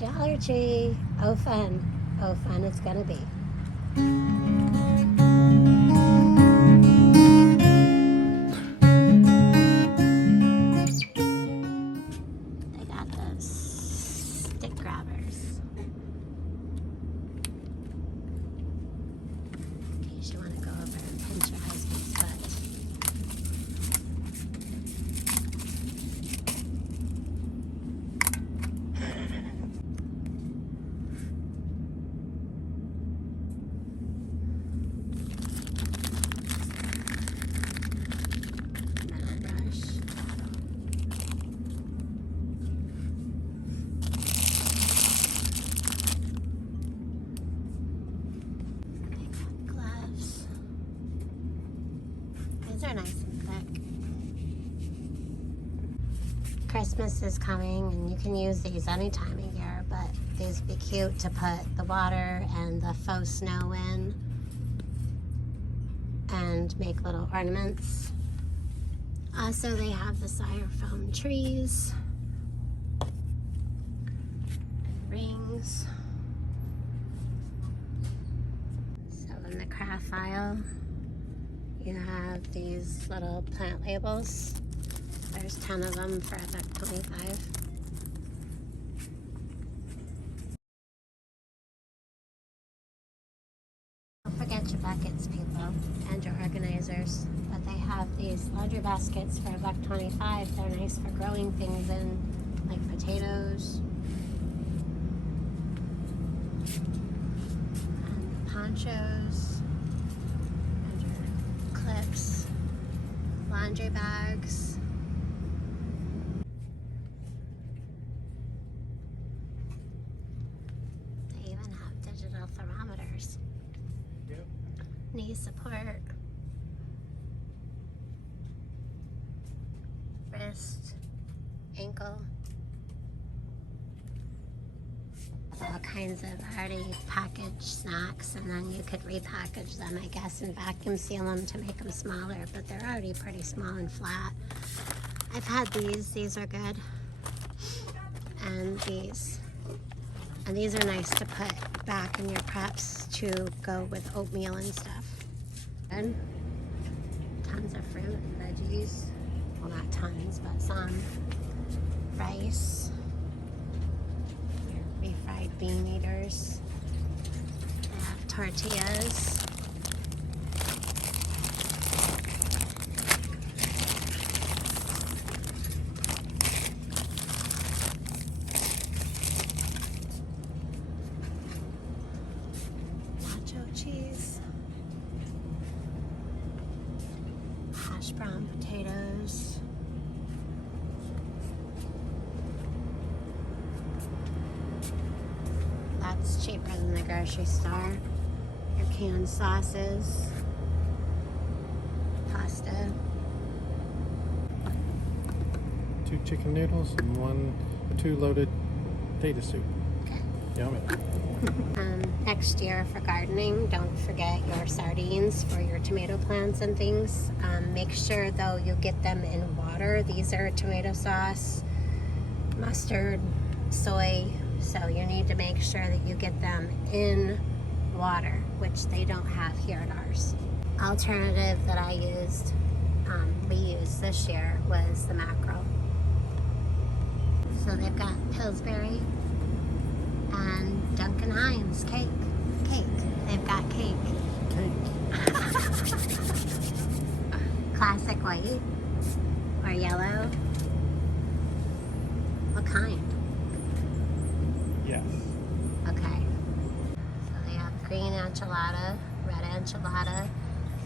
Dollar Tree. Oh, fun. Oh, fun it's gonna be. They got those stick grabbers. In case you want to go over and pinch your husband's butt. These are nice and thick. Christmas is coming and you can use these any time of year, but these would be cute to put the water and the faux snow in and make little ornaments. Also, they have the styrofoam trees and rings. So in the craft aisle, you have these little plant labels. There's 10 of them for $1.25. Don't forget your buckets, people, and your organizers. But they have these laundry baskets for $1.25. They're nice for growing things in, like potatoes. And ponchos. And your clips. Laundry bags. They even have digital thermometers. Yep. Knee support. Wrist. Ankle. All kinds of already packaged snacks, and then you could repackage them, I guess, and vacuum seal them to make them smaller, but they're already pretty small and flat. I've had these are good. And these are nice to put back in your preps to go with oatmeal and stuff. And tons of fruit and veggies. Well, not tons, but some. Rice. Your refried bean eaters. They have tortillas. Cheese, hash brown potatoes, that's cheaper than the grocery store. Your canned sauces, pasta, 2 chicken noodles and 2 loaded potato soup. okay. Yummy. Next year for gardening, don't forget your sardines for your tomato plants and things. Make sure though you get them in water. These are tomato sauce, mustard, soy, so you need to make sure that you get them in water, which they don't have here at ours. Alternative that I used, we used this year, was the mackerel. So they've got Pillsbury and Duncan Hines cake. They've got cake. Classic white or yellow. What kind? Yes. Okay. So they have green enchilada, red enchilada.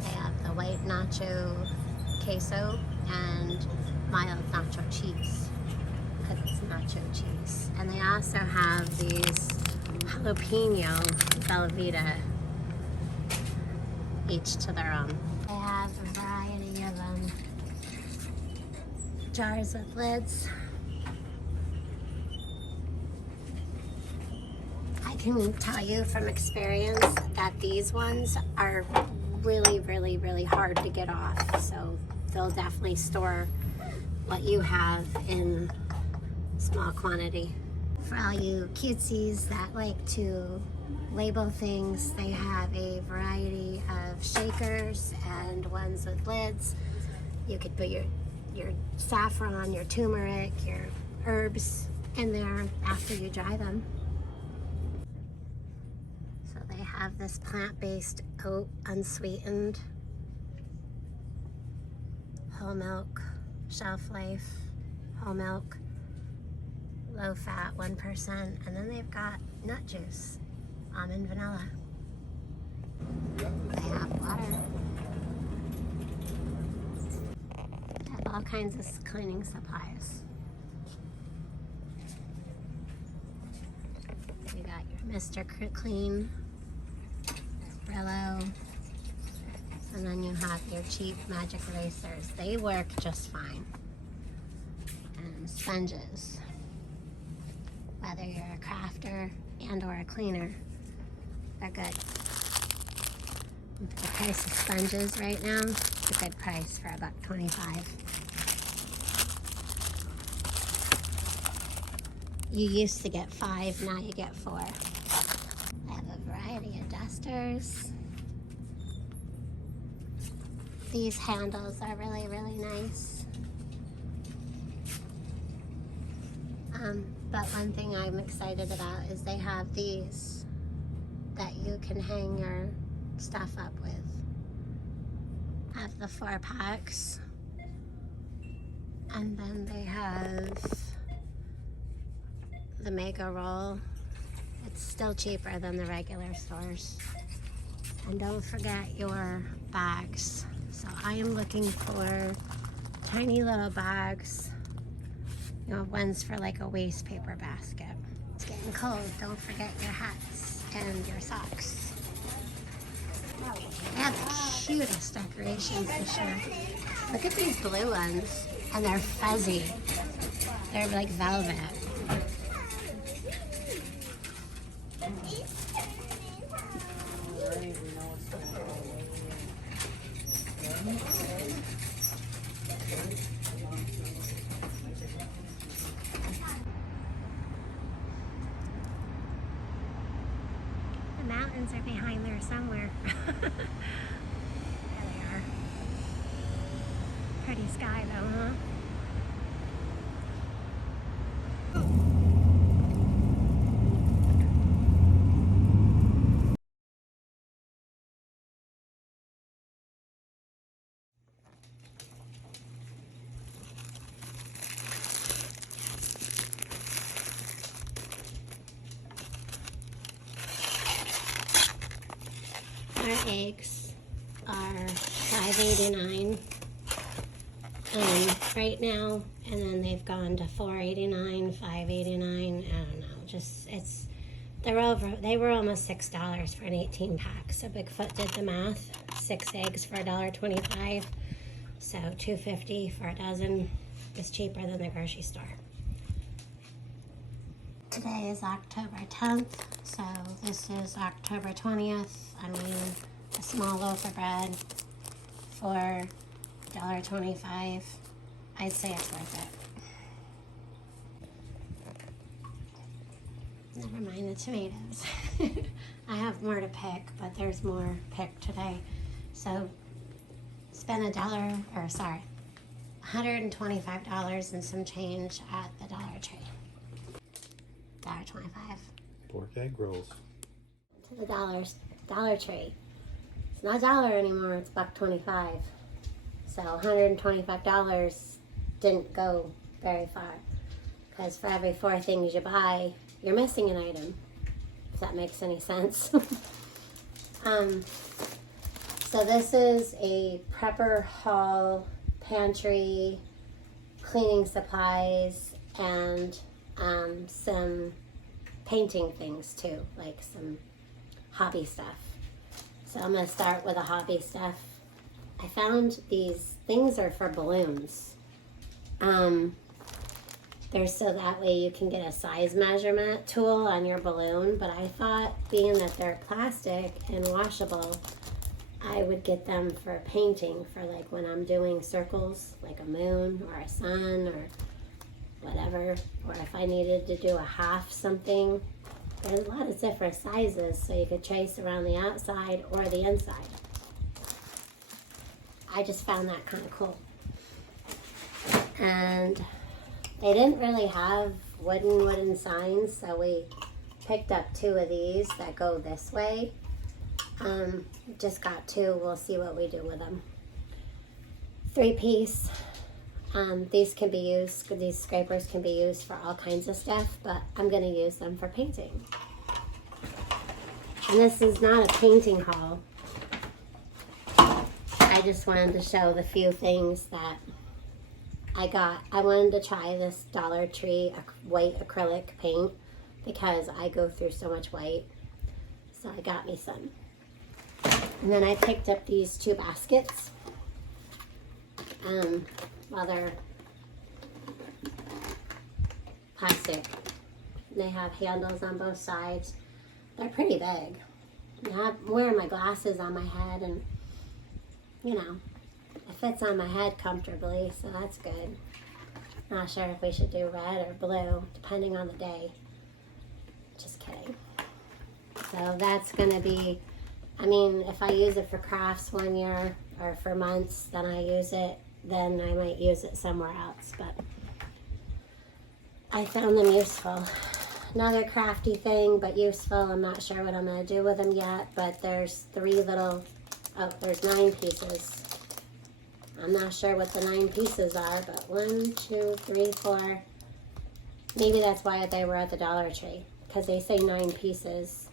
They have the white nacho queso and mild nacho cheese. Because it's nacho cheese. And they also have these jalapeno Belvita, each to their own. They have a variety of jars with lids. I can tell you from experience that these ones are really, really, really hard to get off. So they'll definitely store what you have in small quantity. For all you cutesies that like to label things, they have a variety of shakers and ones with lids. You could put your saffron, your turmeric, your herbs in there after you dry them. So they have this plant-based oat, unsweetened, whole milk, shelf life, whole milk, low fat, 1%, and then they've got nut juice, almond vanilla. They have water. They have all kinds of cleaning supplies. You got your Mr. Clean, Brillo, and then you have your cheap magic erasers. They work just fine. And sponges. Whether you're a crafter and or a cleaner, they're good. And for the price of sponges right now, it's a good price for $1.25. You used to get 5, now you get 4. They have a variety of dusters. These handles are really, really nice. But one thing I'm excited about is they have these that you can hang your stuff up with. Have the 4 packs. And then they have the mega roll. It's still cheaper than the regular stores. And don't forget your bags. So I am looking for tiny little bags. You know, ones for like a waste paper basket. It's getting cold. Don't forget your hats and your socks. They have the cutest decorations this year. Look at these blue ones. And they're fuzzy. They're like velvet. The mountains are behind there somewhere. There they are. Pretty sky though, huh? Our eggs are $5.89 right now, and then they've gone to $4.89, $5.89. I don't know. Just they were almost $6 for an 18 pack. So Bigfoot did the math. 6 eggs for $1.25. So $2.50 for a dozen is cheaper than the grocery store. Today is October 10th, so this is October 20th. I mean, a small loaf of bread for $1.25. I'd say it's worth it. Never mind the tomatoes. I have more to pick, but there's more picked today. So spend $125 and some change at the Dollar Tree. $1.25. Pork egg rolls. To the Dollar Tree. It's not $1 anymore, it's $1.25. So $125 didn't go very far. Because for every 4 things you buy, you're missing an item. If that makes any sense. So this is a prepper haul, pantry, cleaning supplies, and some painting things too, like some hobby stuff. So I'm going to start with the hobby stuff. I found these things are for balloons. They're so that way you can get a size measurement tool on your balloon, but I thought being that they're plastic and washable, I would get them for painting for like when I'm doing circles, like a moon or a sun or whatever, or if I needed to do a half something. There's a lot of different sizes, so you could trace around the outside or the inside. I just found that kind of cool. And they didn't really have wooden signs, so we picked up 2 of these that go this way. Just got 2. We'll see what we do with them. 3-piece. These can be used, these scrapers can be used for all kinds of stuff, but I'm going to use them for painting. And this is not a painting haul. I just wanted to show the few things that I got. I wanted to try this Dollar Tree white acrylic paint because I go through so much white. So I got me some. And then I picked up these 2 baskets. Well, they're plastic. They have handles on both sides. They're pretty big. I'm wearing my glasses on my head, and you know, it fits on my head comfortably, so that's good. Not sure if we should do red or blue, depending on the day. Just kidding. So that's gonna be, I mean, if I use it for crafts one year or for months, then I use it, then I might use it somewhere else, but I found them useful. Another crafty thing, but useful. I'm not sure what I'm going to do with them yet, but there's 3 little, oh, there's 9 pieces. I'm not sure what the 9 pieces are, but 1, 2, 3, 4. Maybe that's why they were at the Dollar Tree, because they say 9 pieces.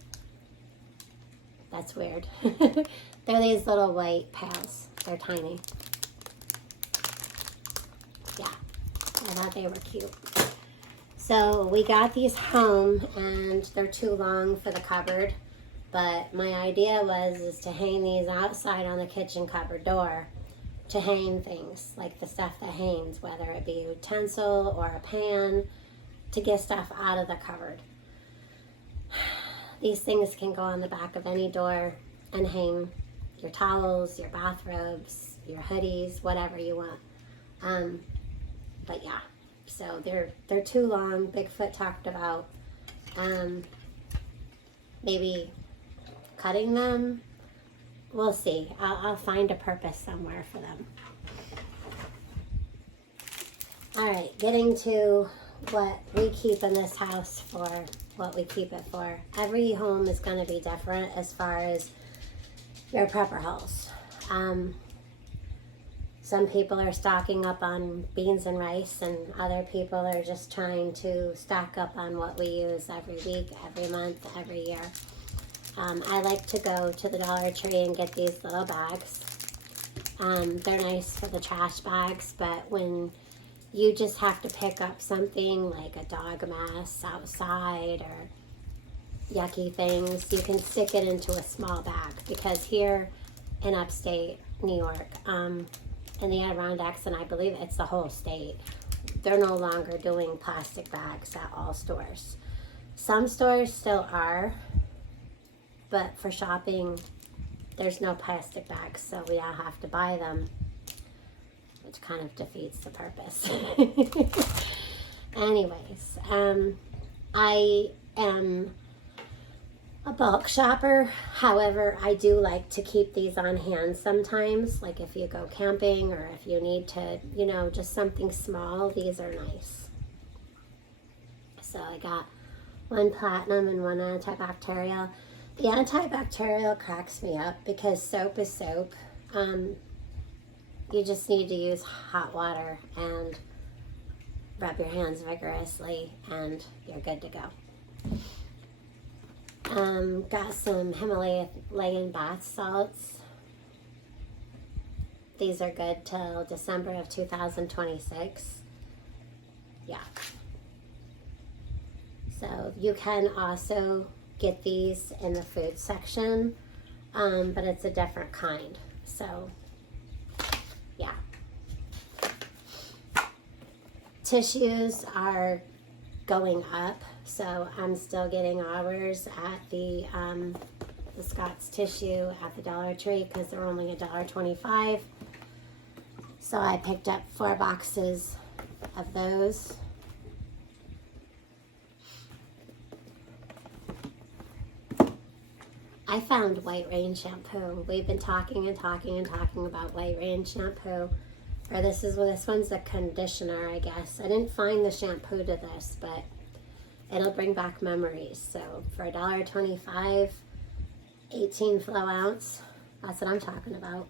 That's weird. They're these little white pails. They're tiny. Yeah, I thought they were cute. So we got these home, and they're too long for the cupboard, but my idea is to hang these outside on the kitchen cupboard door to hang things, like the stuff that hangs, whether it be a utensil or a pan, to get stuff out of the cupboard. These things can go on the back of any door and hang your towels, your bathrobes, your hoodies, whatever you want. But yeah. So they're too long. Bigfoot talked about maybe cutting them. We'll see. I'll find a purpose somewhere for them. All right, getting to what we keep in this house for, what we keep it for. Every home is going to be different as far as your prepper hauls. Some people are stocking up on beans and rice, and other people are just trying to stock up on what we use every week, every month, every year. I like to go to the Dollar Tree and get these little bags. They're nice for the trash bags, but when you just have to pick up something like a dog mess outside or yucky things, you can stick it into a small bag, because here in upstate New York, in the Adirondacks, and I believe it's the whole state, they're no longer doing plastic bags at all stores. Some stores still are, but for shopping, there's no plastic bags, so we all have to buy them, which kind of defeats the purpose. Anyways, I am a bulk shopper. However, I do like to keep these on hand sometimes, like if you go camping or if you need to, you know, just something small, these are nice. So I got 1 platinum and 1 antibacterial. The antibacterial cracks me up because soap is soap. You just need to use hot water and rub your hands vigorously and you're good to go. Got some Himalayan bath salts. These are good till December of 2026. Yeah. So you can also get these in the food section, but it's a different kind. So, yeah. Tissues are going up, so I'm still getting ours at the Scott's Tissue at the Dollar Tree because they're only $1.25. So I picked up 4 boxes of those. I found White Rain shampoo. We've been talking and talking and talking about White Rain shampoo. Or this one's the conditioner, I guess. I didn't find the shampoo to this, but it'll bring back memories. So for $1.25, 18 flow ounce, that's what I'm talking about.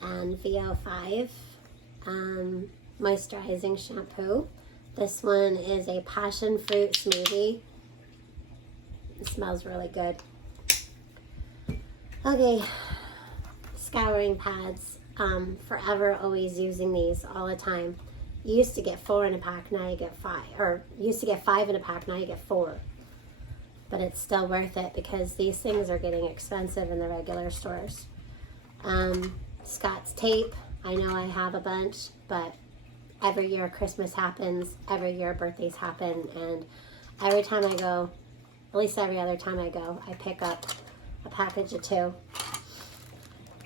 And VO5 moisturizing shampoo. This one is a passion fruit smoothie. It smells really good. Okay, scouring pads. Forever always using these all the time. You used to get 4 in a pack, now you get 5. Or you used to get 5 in a pack, now you get 4. But it's still worth it because these things are getting expensive in the regular stores. Scott's tape. I know I have a bunch, but every year Christmas happens, every year birthdays happen, and every time I go, at least every other time I go, I pick up a package of 2.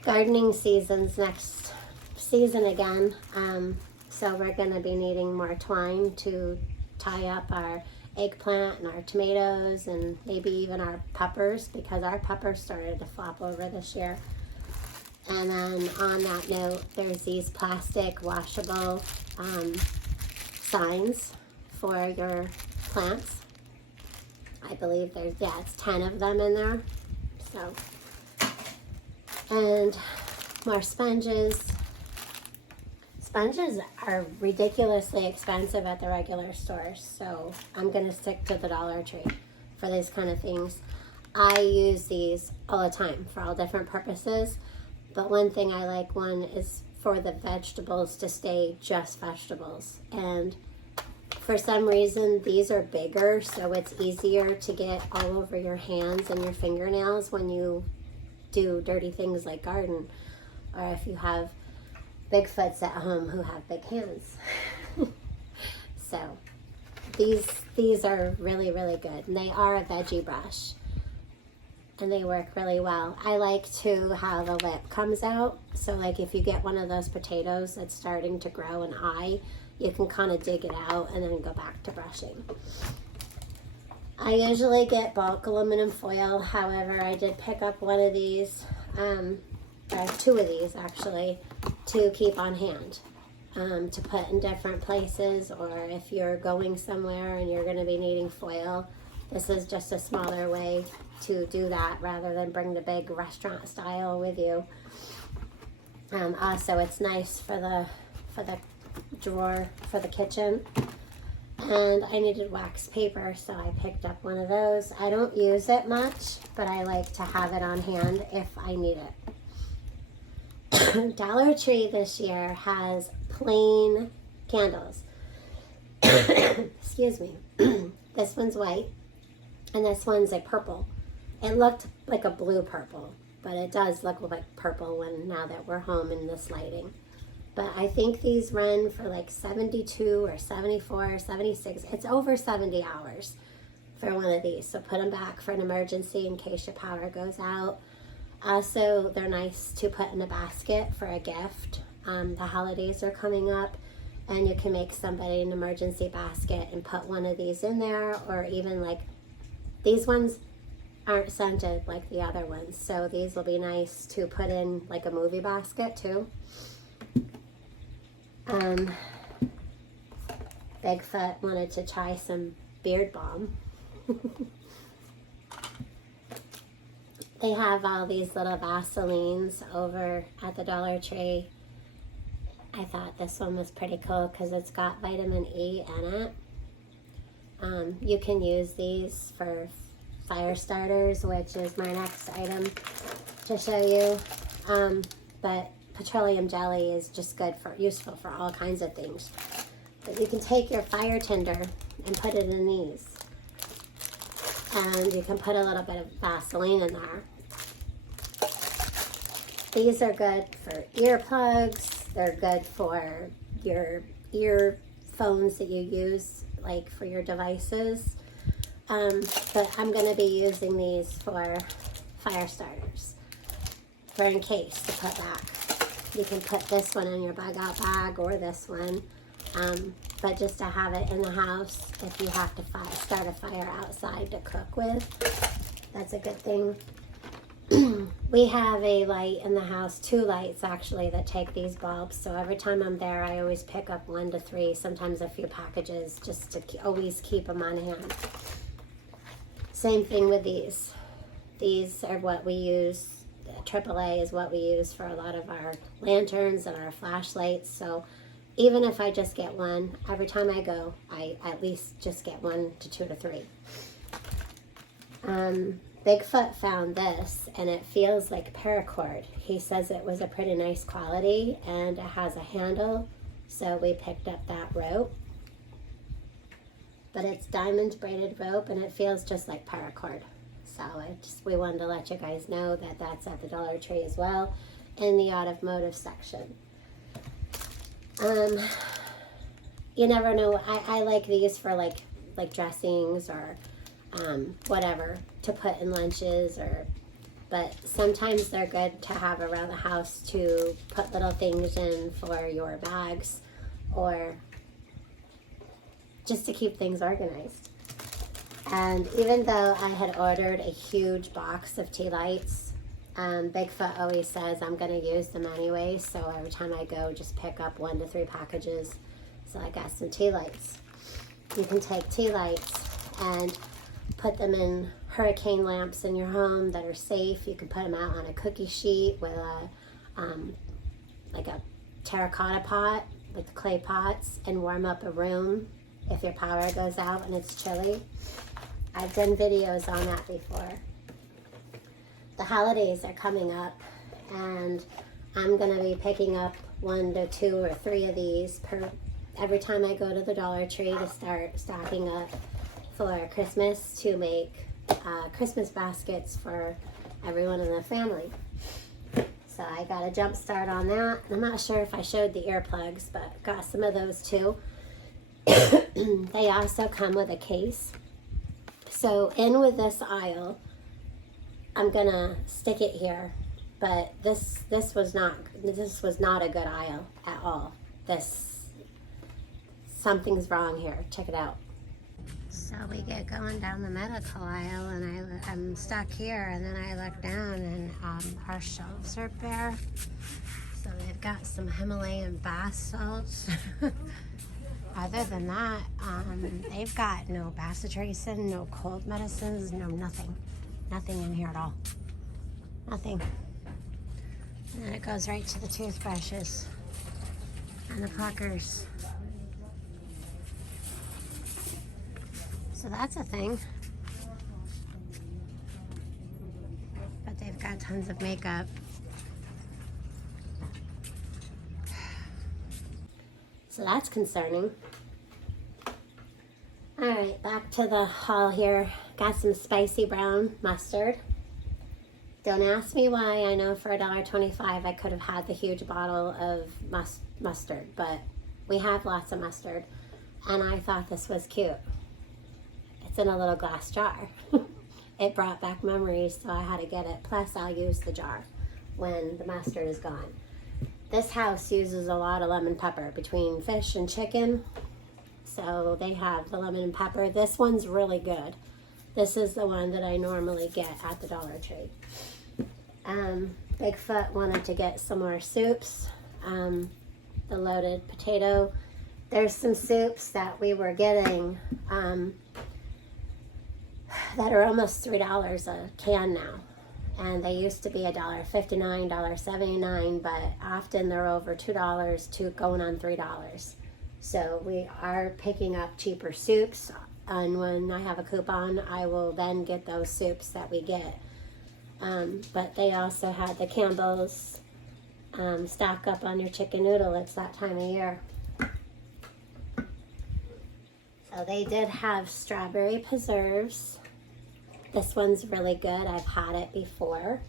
Gardening season's next season again, so we're going to be needing more twine to tie up our eggplant and our tomatoes and maybe even our peppers, because our peppers started to flop over this year. And then on that note, there's these plastic washable signs for your plants. I believe there's, it's 10 of them in there. So, and more sponges. Sponges are ridiculously expensive at the regular stores, so I'm going to stick to the Dollar Tree for these kind of things. I use these all the time for all different purposes, but one thing I like is for the vegetables to stay just vegetables. And for some reason, these are bigger, so it's easier to get all over your hands and your fingernails when you do dirty things like garden, or if you have Bigfoots at home who have big hands. So these are really, really good. And they are a veggie brush. And they work really well. I like to how the lip comes out. So like if you get one of those potatoes that's starting to grow an eye, you can kind of dig it out and then go back to brushing. I usually get bulk aluminum foil. However, I did pick up one of these, or 2 of these actually, to keep on hand, to put in different places, or if you're going somewhere and you're going to be needing foil. This is just a smaller way to do that rather than bring the big restaurant style with you. Also, it's nice for the drawer for the kitchen. And I needed wax paper, so I picked up one of those. I don't use it much, but I like to have it on hand if I need it. Dollar Tree this year has plain candles. Excuse me. This one's white, and this one's a purple. It looked like a blue purple, but it does look like purple now that we're home in this lighting. But I think these run for like 72 or 74 or 76. It's over 70 hours for one of these. So put them back for an emergency in case your power goes out. Also, they're nice to put in a basket for a gift. The holidays are coming up, and you can make somebody an emergency basket and put one of these in there, or even like these ones aren't scented like the other ones. So these will be nice to put in like a movie basket too. Bigfoot wanted to try some beard balm. They have all these little Vaselines over at the Dollar Tree. I thought this one was pretty cool because it's got vitamin E in it. You can use these for fire starters, which is my next item to show you. But petroleum jelly is just useful for all kinds of things. But you can take your fire tinder and put it in these. And you can put a little bit of Vaseline in there. These are good for earplugs. They're good for your earphones that you use, like for your devices. But I'm going to be using these for fire starters, for in case to put back. You can put this one in your bug out bag or this one, but just to have it in the house if you have to start a fire outside to cook with, that's a good thing. We have a light in the house, 2 lights actually that take these bulbs. So every time I'm there, I always pick up 1 to 3, sometimes a few packages, just to always keep them on hand. Same thing with these. These are what we use. AAA is what we use for a lot of our lanterns and our flashlights. So even if I just get 1, every time I go, I at least just get 1 to 2 to 3. Bigfoot found this, and it feels like paracord. He says it was a pretty nice quality, and it has a handle, so we picked up that rope. But it's diamond braided rope, and it feels just like paracord. So we wanted to let you guys know that that's at the Dollar Tree as well, in the automotive section. You never know. I like these for like dressings or whatever to put in lunches, but sometimes they're good to have around the house to put little things in for your bags or just to keep things organized. And even though I had ordered a huge box of tea lights, Bigfoot always says I'm going to use them anyway, so every time I go, just pick up 1 to 3 packages. So I got some tea lights. You can take tea lights and put them in hurricane lamps in your home that are safe. You can put them out on a cookie sheet with like a terracotta pot, like the clay pots, and warm up a room if your power goes out and it's chilly. I've done videos on that before. The holidays are coming up, and I'm going to be picking up 1 to 2 or 3 of these every time I go to the Dollar Tree to start stocking up for Christmas, to make Christmas baskets for everyone in the family. So I got a jump start on that. I'm not sure if I showed the earplugs, but got some of those too. They also come with a case. So in with this aisle, I'm gonna stick it here, but this was not a good aisle at all. Something's wrong here. Check it out. So we get going down the medical aisle, and I'm stuck here, and then I look down, and our shelves are bare. So they've got some Himalayan bath salts. Other than that, they've got no bacitracin, no cold medicines, no nothing. Nothing in here at all. Nothing. And then it goes right to the toothbrushes and the puckers. So that's a thing. But they've got tons of makeup. So that's concerning. Alright, back to the haul here. Got some spicy brown mustard. Don't ask me why. I know for $1.25 I could have had the huge bottle of mustard, but we have lots of mustard, and I thought this was cute. It's in a little glass jar. It brought back memories, so I had to get it. Plus, I'll use the jar when the mustard is gone. This house uses a lot of lemon pepper between fish and chicken, so they have the lemon and pepper. This one's really good. This is the one that I normally get at the Dollar Tree. Bigfoot wanted to get some more soups. The loaded potato. There's some soups that we were getting that are almost $3 a can now. And they used to be $1.59, $1.79, but often they're over $2 to going on $3. So we are picking up cheaper soups, and when I have a coupon, I will then get those soups that we get. But they also had the Campbell's stock up on your chicken noodle. It's that time of year. So they did have strawberry preserves. This one's really good. I've had it before.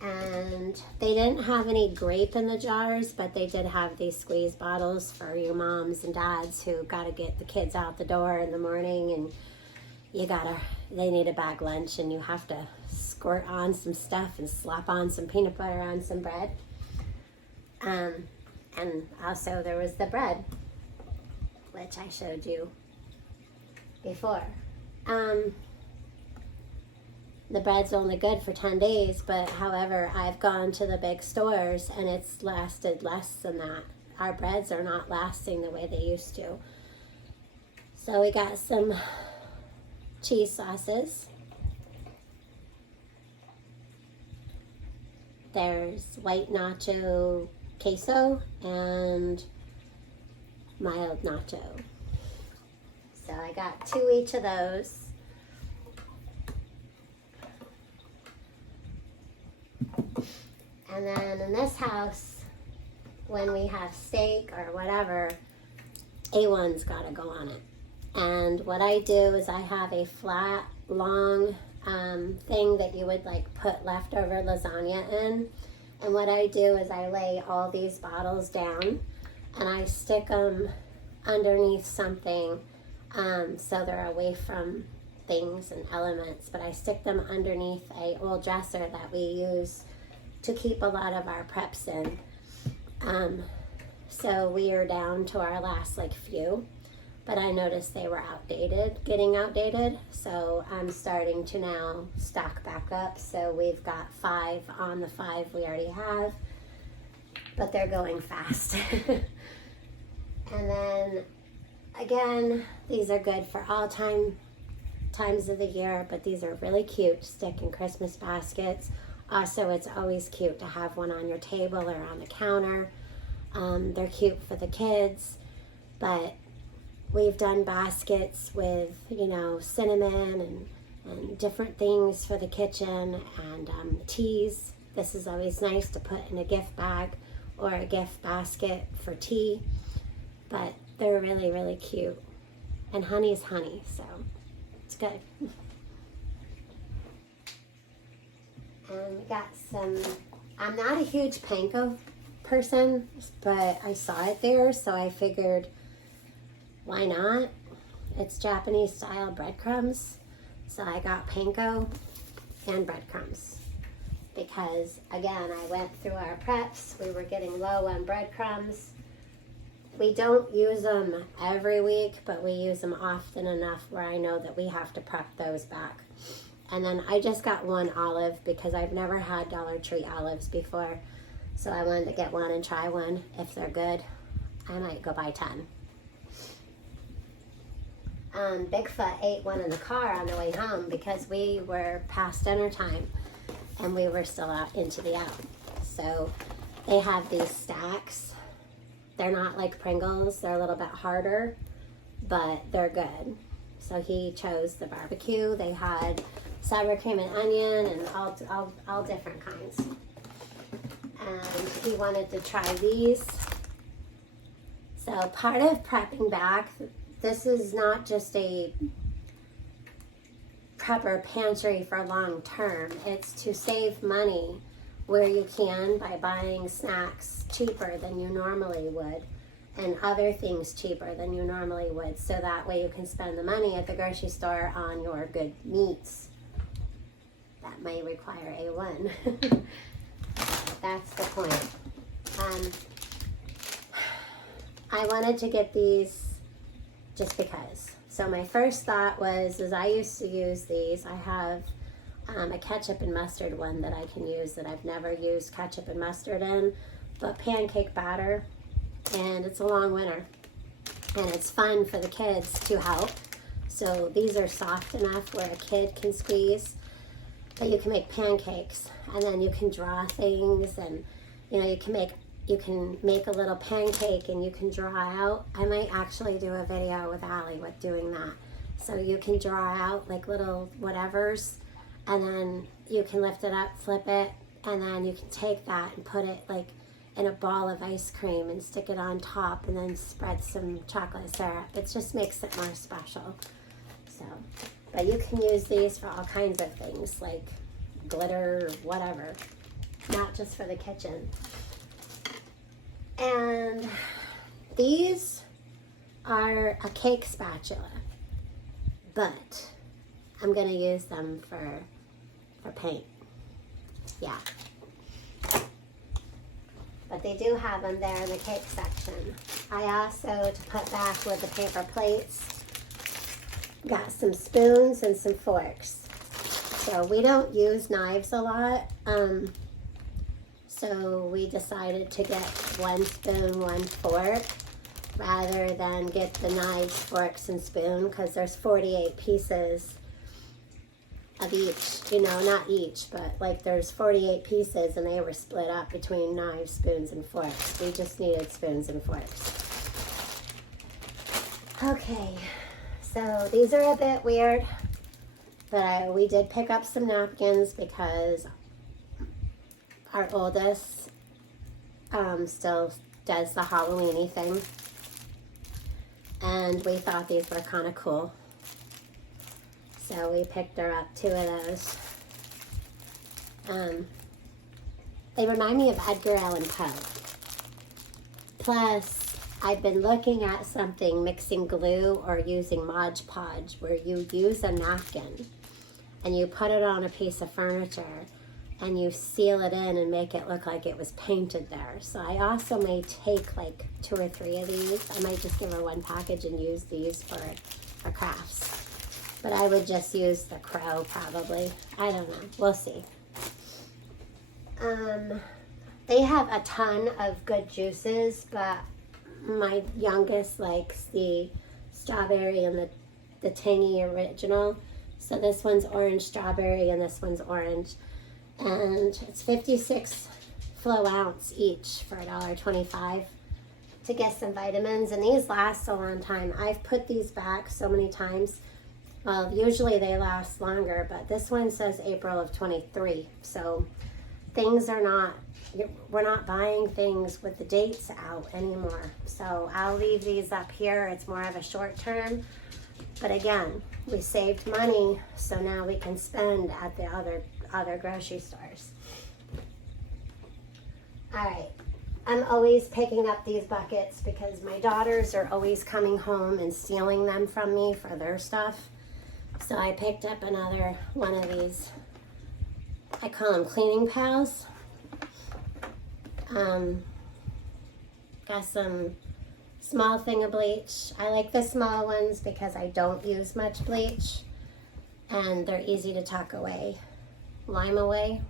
And they didn't have any grape in the jars, but they did have these squeeze bottles for your moms and dads who got to get the kids out the door in the morning, and they need a bag lunch, and you have to squirt on some stuff and slap on some peanut butter on some bread. And also there was the bread, which I showed you before. The bread's only good for 10 days, but however, I've gone to the big stores and it's lasted less than that. Our breads are not lasting the way they used to. So we got some cheese sauces. There's white nacho queso and mild nacho. So I got 2 each of those. And then in this house, when we have steak or whatever, A1's got to go on it. And what I do is I have a flat, long thing that you would like put leftover lasagna in. And what I do is I lay all these bottles down and I stick them underneath something so they're away from things and elements. But I stick them underneath a old dresser that we use to keep a lot of our preps in. So we are down to our last like few, but I noticed they were getting outdated. So I'm starting to now stock back up. So we've got 5 on the 5 we already have, but they're going fast. And then again, these are good for all times of the year, but these are really cute, stick in Christmas baskets. Also, it's always cute to have one on your table or on the counter. They're cute for the kids, but we've done baskets with, you know, cinnamon and different things for the kitchen and teas. This is always nice to put in a gift bag or a gift basket for tea, but they're really, really cute. And honey's honey, so it's good. And we got some, I'm not a huge panko person, but I saw it there, so I figured, why not? It's Japanese style breadcrumbs. So I got panko and breadcrumbs. Because again, I went through our preps, we were getting low on breadcrumbs. We don't use them every week, but we use them often enough where I know that we have to prep those back. And then I just got 1 olive because I've never had Dollar Tree olives before. So I wanted to get one and try one. If they're good, I might go buy 10. Bigfoot ate one in the car on the way home because we were past dinner time and we were still out into the out. So they have these stacks. They're not like Pringles. They're a little bit harder, but they're good. So he chose the barbecue. They had sour cream and onion and all different kinds. And he wanted to try these. So part of prepping back, this is not just a prepper pantry for long term. It's to save money where you can by buying snacks cheaper than you normally would and other things cheaper than you normally would. So that way you can spend the money at the grocery store on your good meats. That may require A1. That's the point. I wanted to get these just because. So my first thought was, I used to use these. I have a ketchup and mustard one that I can use that I've never used ketchup and mustard in, but pancake batter, and it's a long winter. And it's fun for the kids to help. So these are soft enough where a kid can squeeze. But you can make pancakes, and then you can draw things, and you know, you can make a little pancake and you can draw out. I might actually do a video with Allie with doing that. So you can draw out like little whatevers, and then you can lift it up, flip it, and then you can take that and put it like in a ball of ice cream and stick it on top and then spread some chocolate syrup. It just makes it more special. So, but you can use these for all kinds of things like glitter, whatever, not just for the kitchen. And these are a cake spatula, but I'm gonna use them for paint. Yeah. But they do have them there in the cake section. I also, to put back with the paper plates, got some spoons and some forks. So we don't use knives a lot. So we decided to get 1 spoon, 1 fork, rather than get the knives, forks, and spoon, because there's 48 pieces of each, you know, not each, but like there's 48 pieces and they were split up between knives, spoons, and forks. We just needed spoons and forks. Okay, so these are a bit weird, but we did pick up some napkins because our oldest still does the Halloween-y thing, and we thought these were kind of cool. So we picked her up 2 of those. They remind me of Edgar Allan Poe. Plus, I've been looking at something, mixing glue or using Mod Podge, where you use a napkin and you put it on a piece of furniture and you seal it in and make it look like it was painted there. So I also may take like 2 or 3 of these. I might just give her 1 package and use these for crafts. But I would just use the crow probably. I don't know. We'll see. They have a ton of good juices, but my youngest likes the strawberry and the tangy original. So this one's orange strawberry and this one's orange. And it's 56 flow ounce each for $1.25 to get some vitamins. And these last a long time. I've put these back so many times. Well, usually they last longer, but this one says April of 23. So things are not, we're not buying things with the dates out anymore. So I'll leave these up here. It's more of a short term. But again, we saved money, so now we can spend at the other grocery stores. All right. I'm always picking up these buckets because my daughters are always coming home and stealing them from me for their stuff. So I picked up another one of these. I call them cleaning pals. Got some small thing of bleach. I like the small ones because I don't use much bleach and they're easy to tuck away, lime away.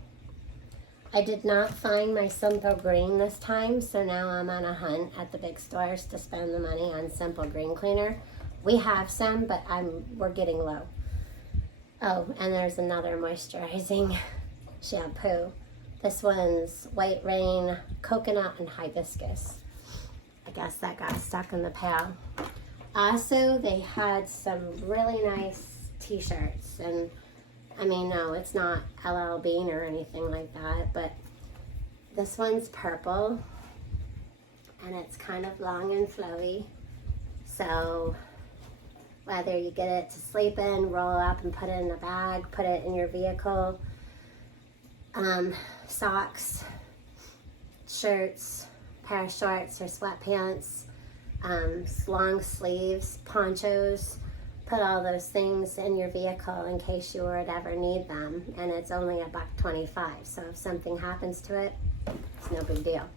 I did not find my Simple Green this time, so now I'm on a hunt at the big stores to spend the money on Simple Green Cleaner. We have some, but we're getting low. Oh, and there's another moisturizing shampoo. This one's White Rain, Coconut, and Hibiscus. I guess that got stuck in the pail. Also, they had some really nice t-shirts. And I mean, no, it's not LL Bean or anything like that, but this one's purple. And it's kind of long and flowy. So whether you get it to sleep in, roll up and put it in a bag, put it in your vehicle, socks, shirts, pair of shorts or sweatpants, long sleeves, ponchos, put all those things in your vehicle in case you would ever need them. And it's only $1.25, so if something happens to it, it's no big deal.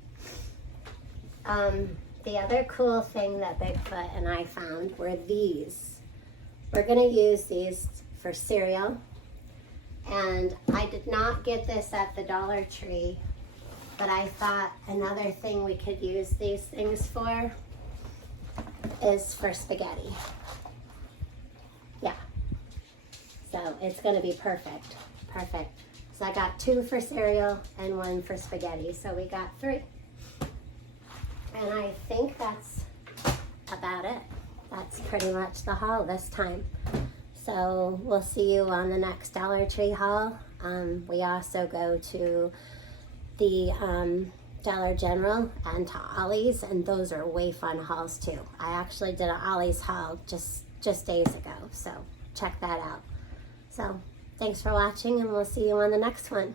The other cool thing that Bigfoot and I found were these. We're gonna use these for cereal. And I did not get this at the Dollar Tree, but I thought another thing we could use these things for is for spaghetti. Yeah. So it's gonna be perfect. Perfect. So I got 2 for cereal and 1 for spaghetti. So we got 3. And I think that's about it. That's pretty much the haul this time. So we'll see you on the next Dollar Tree haul. We also go to the Dollar General and to Ollie's, and those are way fun hauls too. I actually did an Ollie's haul just days ago, so check that out. So thanks for watching, and we'll see you on the next one.